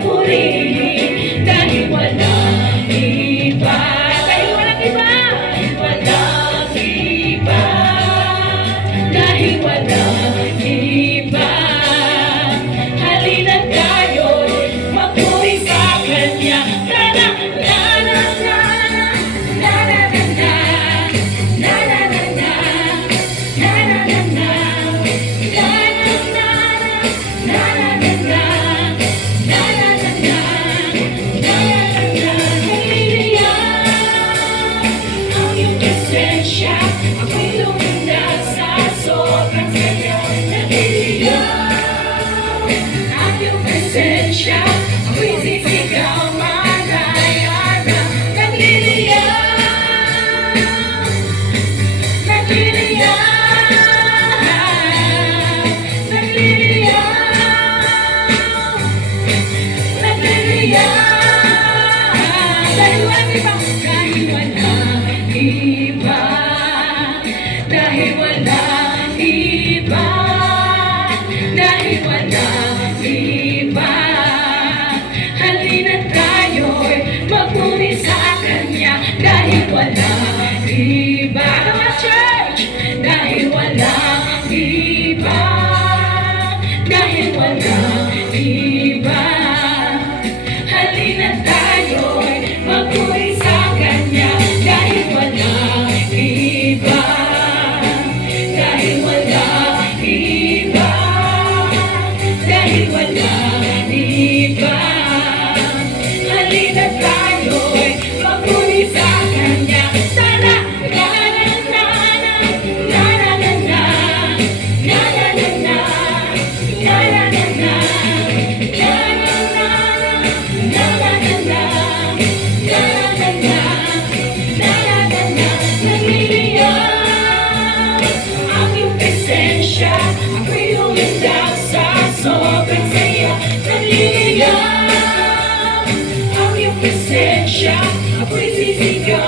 purihin dahil walang iba. Dahil walang iba. Walang iba. Dahil walang iba. Halina tayo'y magpuri sa Kanya. Na na na na na na na na na na na na na na na na na. Ako'y lumundag sa sobrang saya. Naliligaw ang iyong presensya. Ako'y sisigaw malaya na. Nagliligaw, nagliligaw, nagliligaw, nagliligaw. Dahil walang iba, dahil walang iba. Dahil walang iba, dahil walang iba. Halina tayo'y magpuri sa Kanya. Dahil walang iba. Mga church! Dahil walang iba, dahil walang iba. Halina tayo'y magpuri sa Kanya. Dahil walang iba. Dahil walang iba, dahil walang iba. Halina tayo'y magpuri sa Kanya. Tara! Na na na na na na na na na na na na na na na na ako'y lumundag sa sobrang saya. Naliligaw ang iyong presensya. Ako'y sisigaw